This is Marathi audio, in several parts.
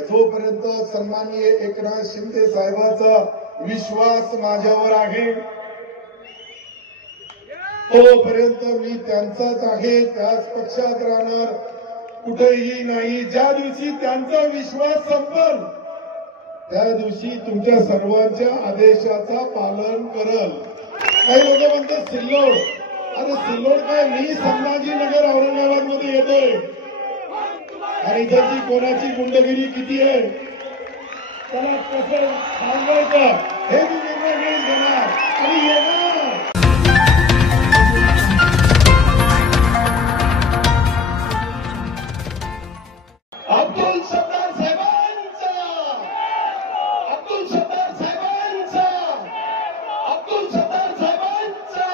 जोपर्यंत सन्माननीय एकनाथ शिंदे साहेबांचा विश्वास माझ्यावर आहे तोपर्यंत मी त्यांचाच आहे, त्याच पक्षात राहणार, कुठेही नाही। ज्या दिवशी त्यांचा विश्वास संपल त्या दिवशी तुमच्या सर्वांच्या आदेशाचा पालन करल। काही लोक म्हणतात सिल्लोड, अरे सिल्लोड काय, मी संभाजीनगर औरंगाबाद मध्ये येतोय आणि इथची कोणाची गुंडगिरी किती आहे त्याला कसं सांगायचं हे मी निर्णय घेणार आणि येणार। अब्दुल सत्तार साहेबांचा, अब्दुल सत्तार साहेबांचा, अब्दुल सत्तार साहेबांचा।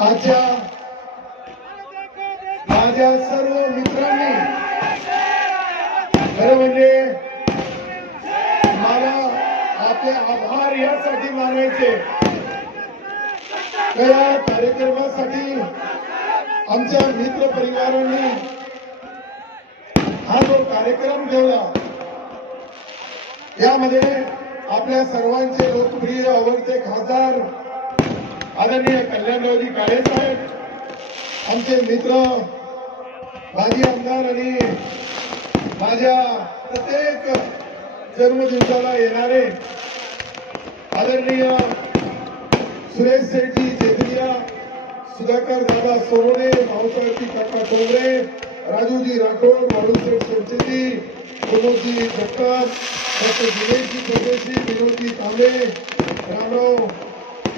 आजच्या माझ्या सर्व मित्रांनी खरं म्हणजे मला आपले आभार यासाठी मानायचे, या कार्यक्रमासाठी आमच्या मित्र परिवारांनी हा जो कार्यक्रम ठेवला यामध्ये आपल्या सर्वांचे लोकप्रिय आवडते खासदार आदरणीय कल्याणरावजी काळे साहेब, आमचे मित्र माजी आमदार आणि माझ्या प्रत्येक जन्मदिवसाला येणारे आदरणीय सुरेश शेट्टी जेतलिया, सुधाकर दादा सोरोडे, भाऊसाहेबजी काका डोंगरे, राजूजी राठोड, बाळूसाहेब सोनशेट्टी, विनोदजी जगताप, डॉक्टर दिनेशजी परदेशी, विनोदजी तांबे, रामराव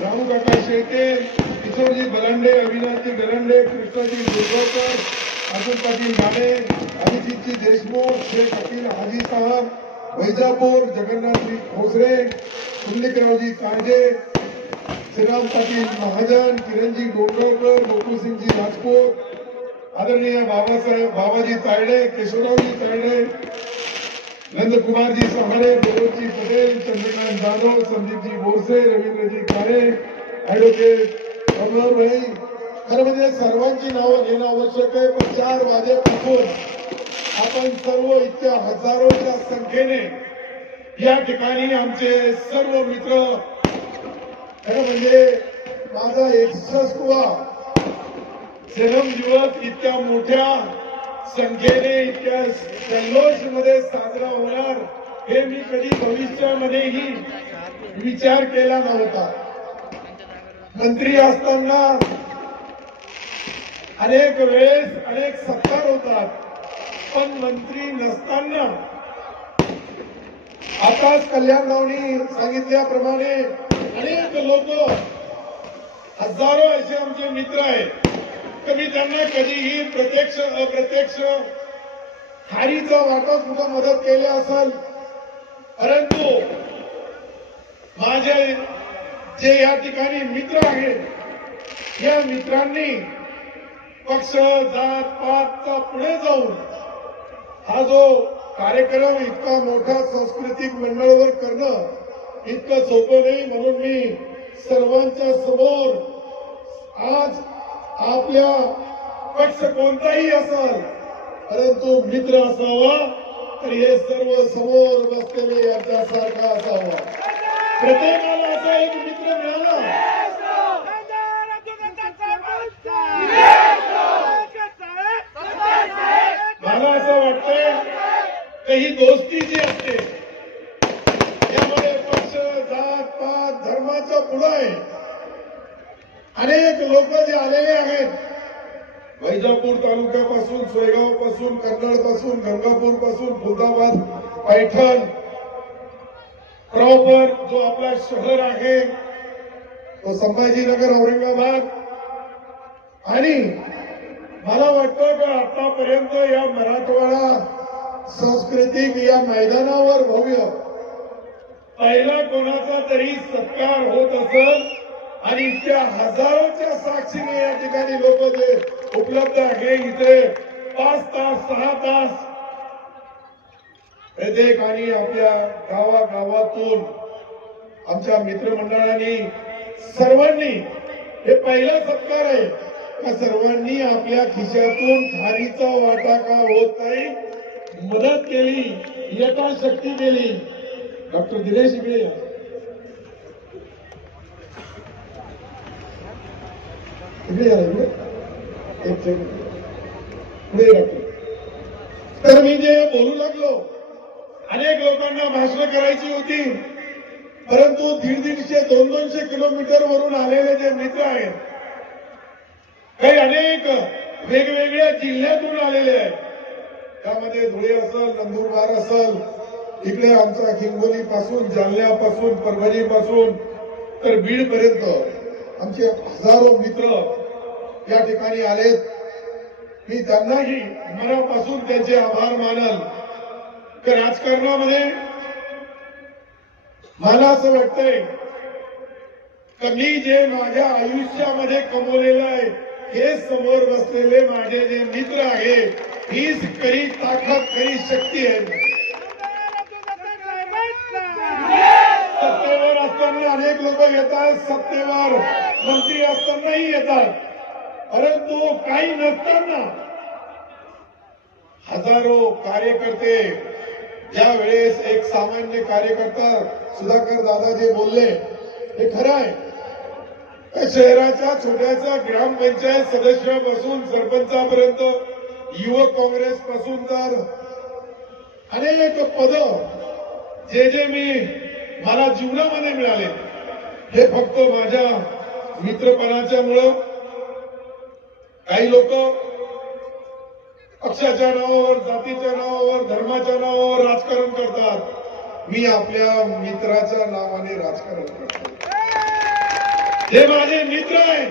रामू काका शेळके, किशोरजी बलांडे, अविनाशजी गलांडे, कृष्णाजी दुर्गावकर, अर्जुन पाटील गाणे, अभिजितजी देशमुख, शेख अकील हाजी साहब, वैजापूर, जगन्नाथजी खोसरे, कुंडलिकरावजी कांडे, श्रीराम पाटील महाजन, किरणजी डोंगरकर, गोकुळसिंगजी राजपूत, आदरणीय बाबाजी तायडे, केशवरावजी तायडे, नंदकुमारजी सहारे, मनोजजी पटेल, चंद्रकांत जाधव, संदीपजी बोरसे, रवींद्रजी काळे, ऍडव्होकेट अमरभाई, खरं म्हणजे सर्वांची नावं घेणं आवश्यक आहे। पण 4 वाजेपासून आपण सर्व इतक्या हजारोच्या संख्येने या ठिकाणी आमचे सर्व मित्र, खरं म्हणजे माझा 61वा जन्मदिवस इतक्या मोठ्या संख्येने इतक्या जल्लोषमध्ये साजरा होणार हे मी कधी भविष्यामध्येही विचार केला नव्हता। मंत्री असताना अनेक वेळेस अनेक सत्कार होतात, पण मंत्री नसताना आताच कल्याणरावनी सांगितल्याप्रमाणे अनेक लोक, हजारो असे आमचे मित्र आहेत, कधी त्यांना कधीही प्रत्यक्ष अप्रत्यक्ष हारीचा वाटा सुद्धा मदत केली असेल, परंतु माझे जे या ठिकाणी मित्र आहेत या मित्रांनी पक्ष जात पातचा पुढे जाऊन हा जो कार्यक्रम इतका मोठा सांस्कृतिक मंडळावर करणं इतकं सोपं नाही। म्हणून मी सर्वांच्या समोर आज आपल्या पक्ष कोणताही असेल परंतु मित्र असावा तर हे सर्व समोर बसलेले यांच्यासारखा असावा। प्रत्येकाला असा एक मित्र मिळाला। मला असं वाटतंय की ही दोस्ती जी असते यामध्ये पक्ष जात पात धर्माचं पुढं आहे। अनेक लोक जे आलेले आहेत वैजापूर तालुक्यापासून, सोयगाव पासून, कर्नाळ पासून, गंगापूर पासून, खुलताबाद, पैठण प्रॉपर जो आपला शहर आहे तो संभाजीनगर औरंगाबाद आणि मला वाटतं की आतापर्यंत या मराठवाडा सांस्कृतिक या मैदानावर भव्य पहिला कोणाचा तरी सत्कार होत असेल आणि त्या हजारोच्या साक्षीने या ठिकाणी लोक जे उपलब्ध आहे इथे 5 तास 6 तास प्रत्येक आणि आपल्या गावागावातून आमच्या मित्रमंडळांनी सर्वांनी हे पहिला सत्कार आहे का सर्वांनी आपल्या खिशातून खारीचा वाटा का होत नाही मदत केली यथाशक्ती केली. डॉक्टर दिनेश इकडे या. तर मी जे बोलू लागलो अनेक लोकांना भाषणं करायची होती परंतु 150-200 किलोमीटर वरून आलेले जे मित्र आहेत काही अनेक वेगवेगळ्या जिल्ह्यातून आलेले आहेत त्यामध्ये धुळे असेल नंदुरबार असेल इकडे आमचा हिंगोली पासून जालन्यापासून परभणीपासून तर बीड पर्यंत आमचे हजारो मित्र या ठिकाणी आलेत. मी त्यांनाही मनापासून त्यांचे आभार मानल की राजकारणामध्ये मला असं वाटतंय की मी जे माझ्या आयुष्यामध्ये कमवलेलं आहे हे समोर बसलेले माझे जे मित्र आहे हीच खरी ताकद खरी शक्ती आहे. सत्तेवर असताना अनेक लोक येतात सत्तेवर मंत्री असतानाही येतात परंतु काही नसताना हजारो कार्यकर्ते ज्या वेळेस एक सामान्य कार्यकर्ता सुधाकर दादा जे बोलले हे खरं आहे. शहराच्या छोट्याच्या ग्रामपंचायत सदस्यापासून सरपंचापर्यंत युवक काँग्रेस पासून तर अनेक पद जे मी मला जीवनामध्ये मिळाले हे फक्त माझ्या मित्रपणाच्यामुळं. काही लोक पक्षाच्या नावावर जातीच्या नावावर धर्माच्या नावावर राजकारण करतात. मी आपल्या मित्राच्या नावाने राजकारण करतो. हे माझे मित्र आहे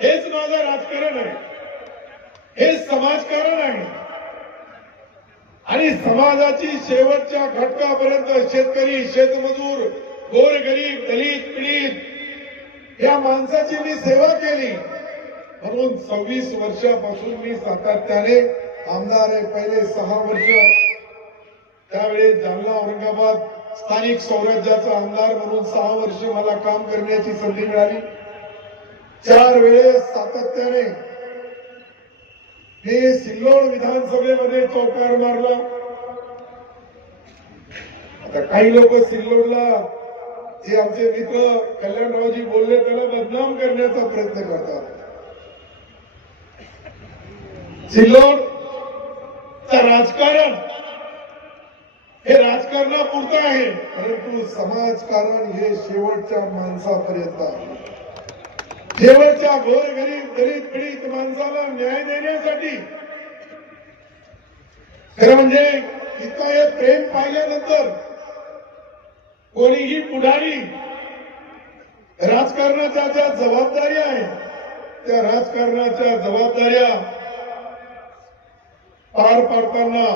हेच माझं राजकारण आहे हेच समाजकारण आहे आणि समाजाची शेवटच्या घटकापर्यंत शेतकरी शेतमजूर गोरगरीब दलित पीडित या माणसाची मी सेवा केली म्हणून 26 वर्षापासून मी सातत्याने आमदार आहे. पहिले 6 वर्ष त्यावेळेस जालना औरंगाबाद स्थानिक स्वराज्याचा आमदार म्हणून 6 वर्ष मला काम करण्याची संधी मिळाली. 4 वेळेस सातत्याने मी सिल्लोड विधानसभेमध्ये चौकार मारला. आता काही लोक सिल्लोडला जे आमचे मित्र कल्याणरावजी बोलले त्याला बदनाम करण्याचा प्रयत्न करतात. सिल्लोडचं राजकारण हे राजकारणापुरतं आहे परंतु समाजकारण हे शेवटच्या माणसापर्यंत आहे. शेवटच्या गोरगरीब दलित पीडित माणसाला न्याय देण्यासाठी खरं म्हणजे इतका हे प्रेम पाहिल्यानंतर कोणीही पुढारी राजकारणाच्या ज्या जबाबदाऱ्या आहेत त्या राजकारणाच्या जबाबदाऱ्या पार पाडताना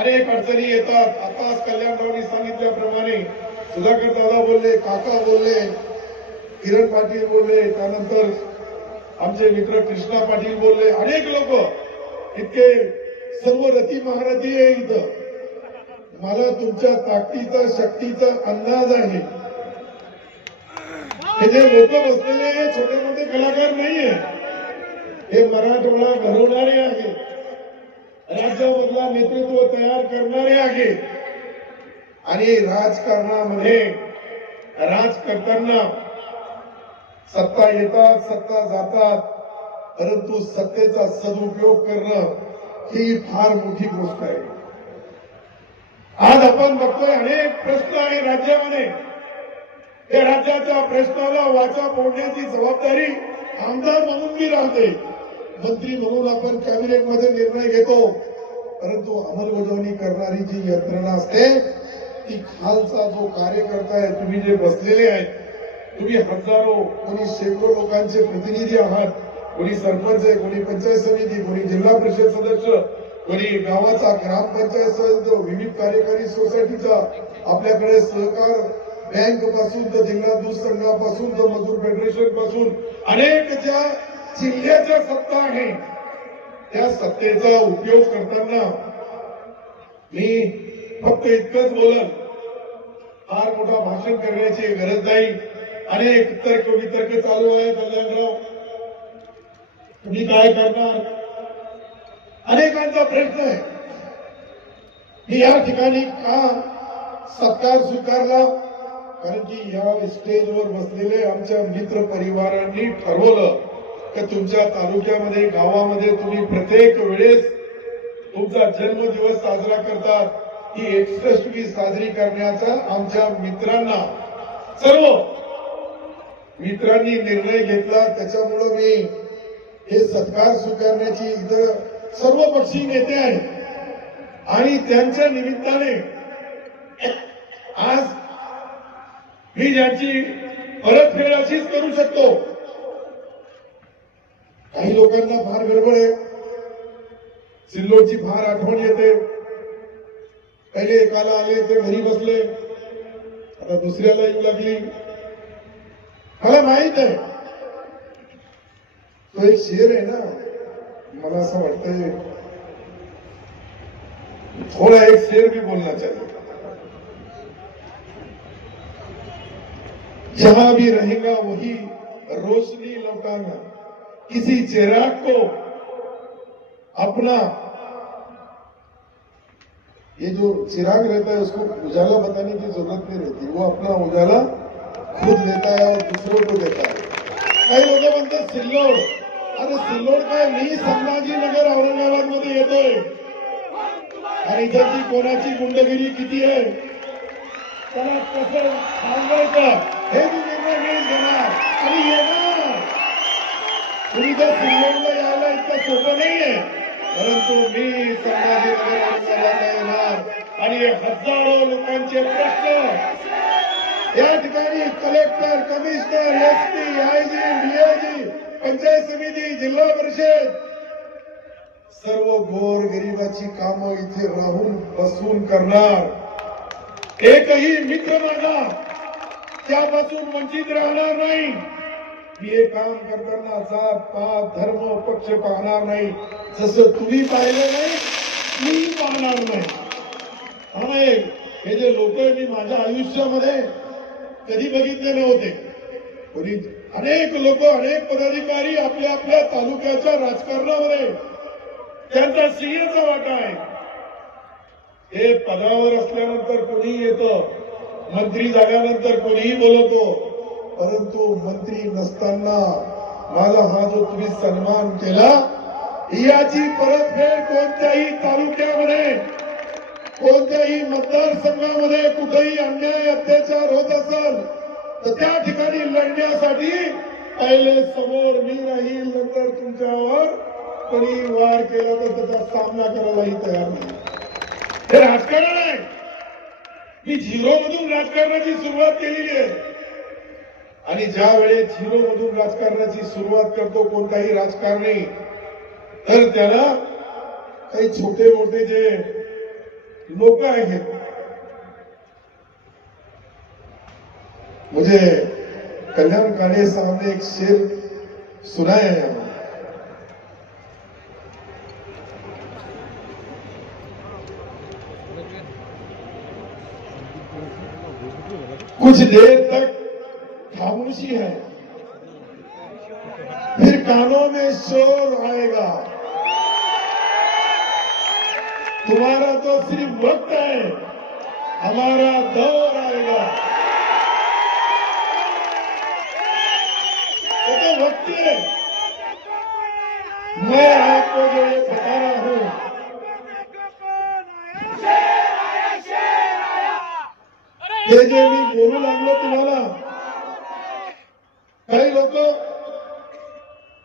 अनेक अडचणी येतात. आताच कल्याणरावनी सांगितल्याप्रमाणे सुधाकर दादा बोलले काका बोलले किरण पाटील बोलले त्यानंतर आमचे मित्र कृष्णा पाटील बोलले अनेक लोक इतके सर्व रती महारथी आहे इथं. मला तुमच्या ताकदीचा शक्तीचा अंदाज आहे. हे जे लोक बसलेले छोटे मोठे कलाकार नाहीये हे मराठवाडा घडवणारे आहे राज्यामधला नेतृत्व तयार करणारे आहे आणि राजकारणामध्ये राज करताना सत्ता येतात सत्ता जातात परंतु सत्तेचा सदुपयोग करणं ही फार मोठी गोष्ट आहे. आज आपण बघतोय अनेक प्रश्न आहे राज्यामध्ये या राज्याच्या प्रश्नाला वाचा फोडण्याची जबाबदारी आमदार म्हणून मी राहते. मंत्री म्हणून आपण कॅबिनेटमध्ये निर्णय घेतो परंतु अंमलबजावणी करणारी जी यंत्रणा असते ती खालचा जो कार्यकर्ता आहे, तुम्ही जे बसलेले आहेत, तुम्ही हजारो कोणी शेकडो लोकांचे प्रतिनिधी आहात, कोणी सरपंच आहे, कोणी पंचायत समिती, कोणी जिल्हा परिषद सदस्य, कोणी गावाचा ग्रामपंचायत सदस्य, विविध कार्यकारी सोसायटीचा, आपल्याकडे सहकार बँक पासून तर जिल्हा दूध संघापासून तर मजूर फेडरेशन पासून अनेक ज्या जिल्ह्याच्या सत्ता आहे, त्या सत्तेचा उपयोग करताना मी फक्त इतकंच बोलन, फार मोठा भाषण करण्याची गरज नाही. अनेक तर्क वितर्क चालू आहे. कल्याणराव, तुम्ही काय करणार, अनेकांचा प्रश्न आहे. मी या ठिकाणी का सत्कार स्वीकारला, कारण की या स्टेजवर बसलेले आमच्या मित्र परिवारांनी ठरवलं की तुमच्या तालुक्यामध्ये, गावामध्ये तुम्ही प्रत्येक वेळेस तुमचा जन्मदिवस साजरा करतात, ही 61वी साजरी करण्याचा आमच्या मित्रांना, सर्व मित्रांनी निर्णय घेतला. त्याच्यामुळं मी हे सत्कार स्वीकारण्याची इथं सर्व पक्षी नेते आहेत आणि त्यांच्या निमित्ताने आज मी ज्यांची परतफेड अशीच करू शकतो. काही लोकांना फार गडबड आहे, सिल्लोडची फार आठवण येते. पहिले एकाला आले ते घरी बसले, आता दुसऱ्याला येऊ लागली. मला माहित आहे तो एक शेर आहे ना, मला असं वाटतंय थोड़ा एक शेर भी बोलना चाहिए. जहां भी रहेगा वही रोशनी लौटाना, किसी चिराग को अपना, ये जो चिराग रहता है उसको उजाला बताने की जरूरत नहीं रहती, वो अपना उजाला खुद लेता है और दूसरों को देता है. काही लोक म्हणतात सिल्लोड, अरे सिल्लोड काय, मी संभाजीनगर औरंगाबाद मध्ये येतोय आणि इथं कोणाची गुंडगिरी किती आहे, त्याला कसं सांगायचं हे मी निर्णय घेऊन घेणार आणि येणार. तुम्ही जर सिल्लोडला यायला इतकं सोपं नाहीये, परंतु मी संभाजीनगर औरंगाबादला येणार आणि हजारो लोकांचे प्रश्न या ठिकाणी collector, commissioner, SP, IG, DIG, panchayat समिती, जिल्हा परिषद, सर्व गोर गरिबाची कामं इथे राहून बसून करणार. एकही मित्र माझा त्यापासून वंचित राहणार नाही. मी हे काम करताना जात पात धर्म पक्ष पाहणार नाही. जसं तुम्ही पाहिलं नाही, मी पाहणार नाही. हे जे लोक मी माझ्या आयुष्यामध्ये कधी बघितले नव्हते. कोणी अनेक लोक, अनेक पदाधिकारी आपल्या आपल्या तालुक्याच्या राजकारणामध्ये त्यांचा सिंहाचा वाटा आहे. हे पदावर असल्यानंतर कोणी येतं, मंत्री झाल्यानंतर कोणीही बोलतो, परंतु मंत्री नसताना माझा हा जो तुम्ही सन्मान केला, याची परतफेड कोणत्याही तालुक्यामध्ये, कोणत्याही मतदारसंघामध्ये कुठेही अन्याय अत्याचार होत असेल तर त्या ठिकाणी लढण्यासाठी पहिले समोर मी राहील, नंतर तुमच्यावर कोणी वार केला तर त्याचा सामना करायलाही तयार नाही. हे राजकारण आहे. मी झिरो मधून राजकारणाची सुरुवात केलेली आहे आणि ज्या वेळेस झिरो मधून राजकारणाची सुरुवात करतो कोणताही राजकारणी, तर त्याला काही छोटे मोठे जे लोक आहेत, मुझे कल्याण काले साहब ने एक शेर सुनाया है. कुछ देर तक खामोशी है, फिर कानों में शोर आएगा. तुम्हारा तो सिर्फ वक्त है, हमारा दौर आएगा. तो वक्त है. मैं आपको जो ये बता रहा हूं, हे जे मी बोलू लागलो तुम्हाला, काही लोक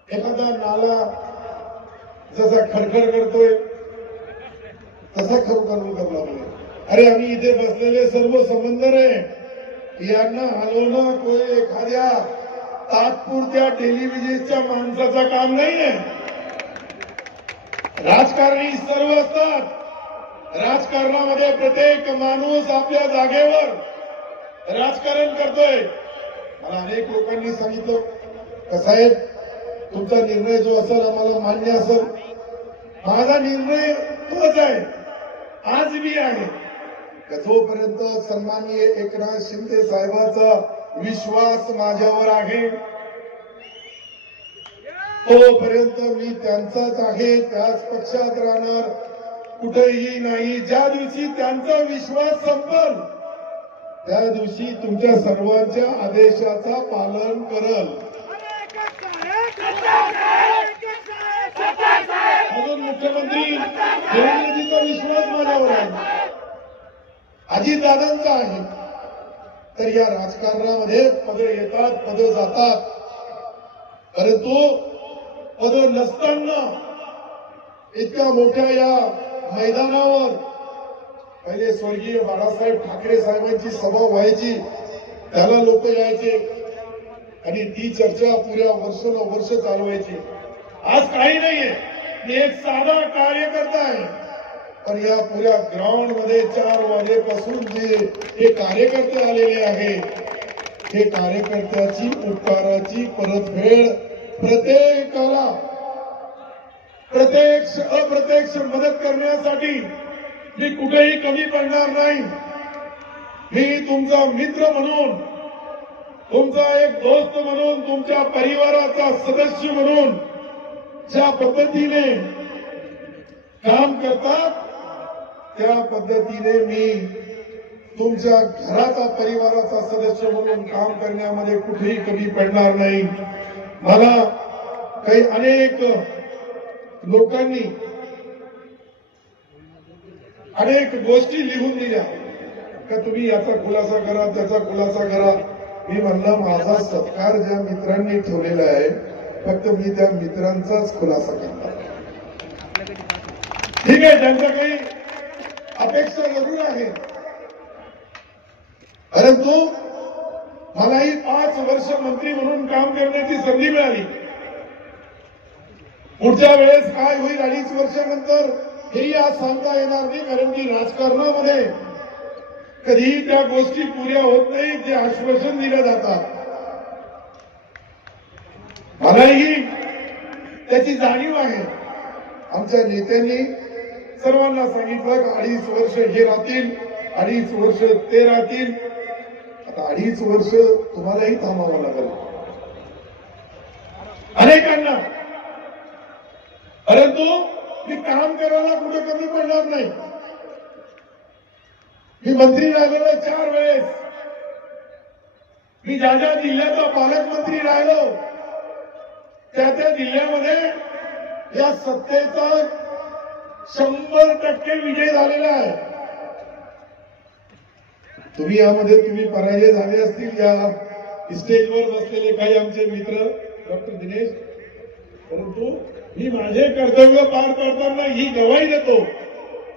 एखादा नाला जसा खडखड करतोय तसा खडखड करू लागले. अरे आम्ही इथे बसलेले सर्व समंदर आहे यांना हलवणं कोणी एखाद्या तात्पुरत्या टेलिव्हिजनच्या माणसाचं काम नाहीये. राजकारणी सर्व असतात. राजकारणामध्ये प्रत्येक माणूस आपल्या जागेवर राजकारण करतोय. मला अनेक लोकांनी सांगितलं का साहेब तुमचा निर्णय जो असेल आम्हाला मान्य असेल. माझा निर्णय तोच आहे आज भी आहे जोपर्यंत सन्माननीय एकनाथ शिंदे साहेबांचा विश्वास माझ्यावर आहे तोपर्यंत मी त्यांचाच आहे, त्याच पक्षात राहणार, कुठेही नाही. ज्या दिवशी त्यांचा विश्वास संपल त्या दिवशी तुमच्या सर्वांच्या आदेशाचा पालन करल. अजून मुख्यमंत्री देवेंद्रजींचा विश्वास माझ्यावर आहे, अजितदादांचा आहे. तर या राजकारणामध्ये पद येतात पद जातात, परंतु पद नसताना इतक्या मोठ्या या मैदानावर पहिले स्वर्गीय बाळासाहेब ठाकरे साहेबांची सभा व्हायची, त्याला लोक यायचे आणि ती चर्चा पुऱ्या वर्ष चालवायची. आज काही नाहीये, मी एक साधा कार्यकर्ता आहे, पण या पुऱ्या ग्राउंड मध्ये 4 वाजेपासून जे हे कार्यकर्ते आलेले आहे हे कार्यकर्त्याची उपकाराची परतफेड प्रत्येकाला प्रत्यक्ष अप्रत्यक्ष मदत करण्यासाठी मी कुठेही कमी पडणार नाही. मी तुमचा मित्र म्हणून, तुमचा एक दोस्त म्हणून, तुमच्या परिवाराचा सदस्य म्हणून ज्या पद्धतीने काम करतात त्या पद्धतीने मी तुमच्या घराचा परिवाराचा सदस्य म्हणून काम करण्यामध्ये कुठेही कमी पडणार नाही. मला काही अनेक लोकांनी अनेक गोष्टी लिहून दिल्या का तुम्ही याचा खुलासा करा त्याचा खुलासा करा. मी म्हणलं माझा सत्कार ज्या मित्रांनी ठेवलेला आहे फक्त मी त्या मित्रांचाच खुलासा करणार. ठीक आहे, त्यांच्या काही अपेक्षा जरूर आहे, परंतु मलाही 5 वर्ष मंत्री म्हणून काम करण्याची संधी मिळाली. पुढच्या वेळेस काय होईल 2.5 वर्षानंतर हेही आज सांगता येणार नाही, कारण की राजकारणामध्ये कधीही त्या गोष्टी पुऱ्या होत नाही जे आश्वासन दिले जातात. मलाही त्याची जाणीव आहे. आमच्या नेत्यांनी सर्वांना सांगितलं की 2.5 वर्ष हे राहतील, 2.5 वर्ष ते राहतील. आता 2.5 वर्ष तुम्हालाही थांबावं लागेल अनेकांना, परंतु मी काम करायला कुठे कमी पडणार नाही. मी मंत्री राहिलेलो 4 वेळेस. मी ज्या ज्या जिल्ह्याचा पालकमंत्री राहिलो त्या त्या जिल्ह्यामध्ये या सत्तेचा 100% विजय झालेला आहे. तुम्ही यामध्ये पराजय झाले असतील. या स्टेजवर बसलेले काही आमचे मित्र डॉक्टर दिनेश, परंतु मी माझे कर्तव्य पार पाडताना ही गवाही देतो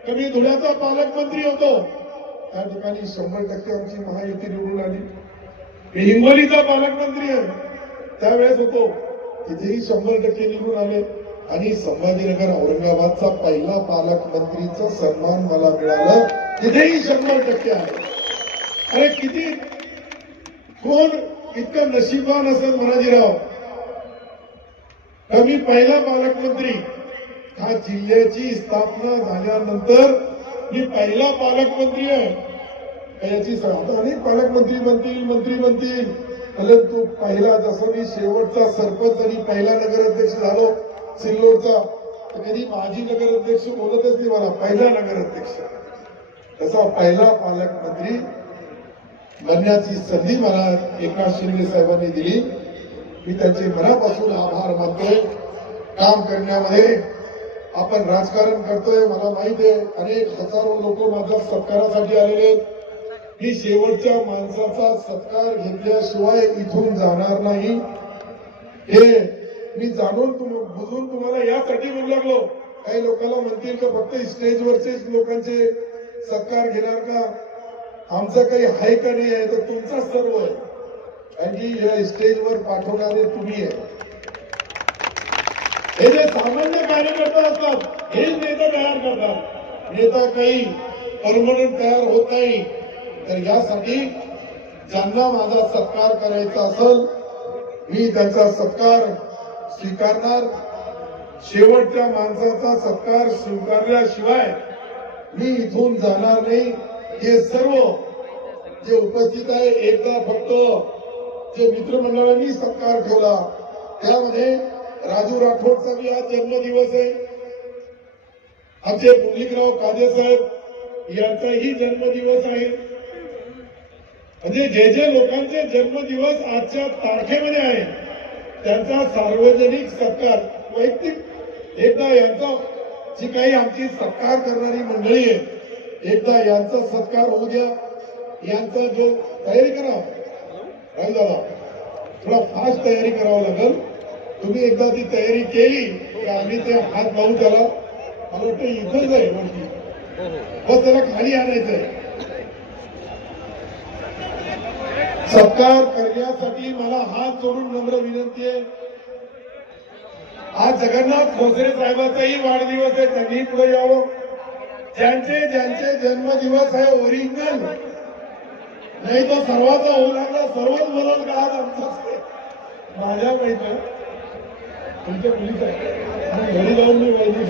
की मी धुळ्याचा पालकमंत्री होतो त्या ठिकाणी 100% आमची महायुती निवडून आली. मी हिंगोलीचा पालकमंत्री आहे त्यावेळेस होतो, तिथेही 100% निवडून आले. आणि संभाजीनगर औरंगाबादचा पहिला पालकमंत्रीचा सन्मान मला मिळाला, तिथेही 100% आहे. अरे किती कोण इतकं नशीबवान असेल मनाजीराव का मी पहिला पालकमंत्री, हा जिल्ह्याची स्थापना झाल्यानंतर मी पहिला पालकमंत्री आहे. याची आता अनेक पालकमंत्री बनतील, मंत्री बनतील, परंतु पहिला जसं मी शेवटचा सरपंच आणि पहिला नगराध्यक्ष झालो सिल्लोडचा, तर कधी माजी नगराध्यक्ष बोलतच नाही मला, पहिला नगराध्यक्ष. तसा पहिला पालकमंत्री बनण्याची संधी मला एकनाथ शिंदे साहेबांनी दिली. मी त्यांचे मनापासून आभार मानतोय. काम करण्यामध्ये आपण राजकारण करतोय, मला माहिती आहे अनेक हजारो लोक माझ्या सत्कारासाठी आलेले आहेत. मी शेवटच्या माणसाचा सत्कार घेतल्याशिवाय इथून जाणार नाही हे मी जाणून बुजून तुम्हाला यासाठी म्हणू लागलो. काही लोकांना म्हणतील की फक्त स्टेजवरचेच लोकांचे सत्कार घेणार का? आमचं काही आहे का नाही आहे तर तुमचा सर्व आहे. कारण की या स्टेजवर पाठवणारे तुम्ही आहे. हे जे सामान्य कार्यकर्ते असतात हेच नेता तयार करतात. नेता काही परमनंट तयार होत नाही. तर यासाठी ज्यांना माझा सत्कार करायचा असेल मी त्यांचा सत्कार स्वीकारणार. शेवटच्या माणसाचा सत्कार स्वीकारल्याशिवाय मी इथून जाणार नाही. हे सर्व जे उपस्थित आहे एकदा फक्त जे मित्रमंडळांनी सत्कार ठेवला त्यामध्ये राजू राठोडचा बी आज जन्मदिवस आहे. आमचे पुंडलिकराव कादे साहेब यांचाही जन्मदिवस आहे. म्हणजे जे जे लोकांचे जन्मदिवस आजच्या तारखेमध्ये आहे त्यांचा सार्वजनिक सत्कार वैयक्तिक एकदा यांचा जी काही आमची सत्कार करणारी मंडळी आहे एकदा यांचा सत्कार होऊ द्या. यांचा जो तयारी करा राहुल दादा थोडा फास्ट तयारी करावं लागेल. तुम्ही एकदा ती तयारी केली की आम्ही ते हात लावू त्याला. मला वाटतं इथंच आहे वरती बस त्याला खाली आणायचंय. सत्कार करण्यासाठी मला हात जोडून नम्र विनंती आहे. आज जगन्नाथ खोसरे साहेबांचाही वाढदिवस आहे. त्यांनी पुढे यावं. ज्यांचे ज्यांचे जन्मदिवस आहे ओरिजिनल नाही तो सर्वांचा होऊ लागला. सर्वच बोलवलं का आज आमचं माझ्या माहिती तुमच्या मुलीच आहे आणि घरी जाऊन मी वैदिक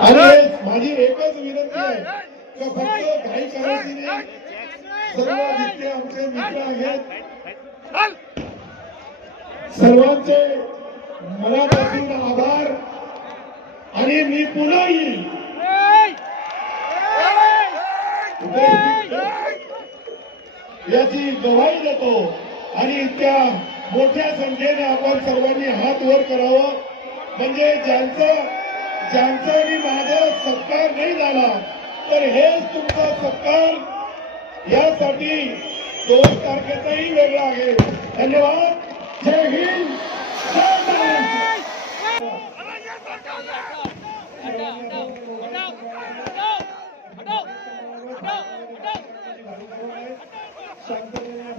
आणि माझी एकच विनंती आहे का फक्त घाई करायची नाही. सर्व जितके आमचे मित्र आहेत सर्वांचे मनापासून आभार आणि मी पुन्हा येईल. याची गवाही देतो आणि इतक्या मोठ्या संख्येने आपण सर्वांनी हात वर करावं. म्हणजे ज्यांचा आणि माझा सत्कार नाही झाला तर हेच तुमचा सत्कार. यासाठी 2 तारखेचाही वेगळा आहे. धन्यवाद. जय हिंद. जय महाराष्ट्र. शांततेने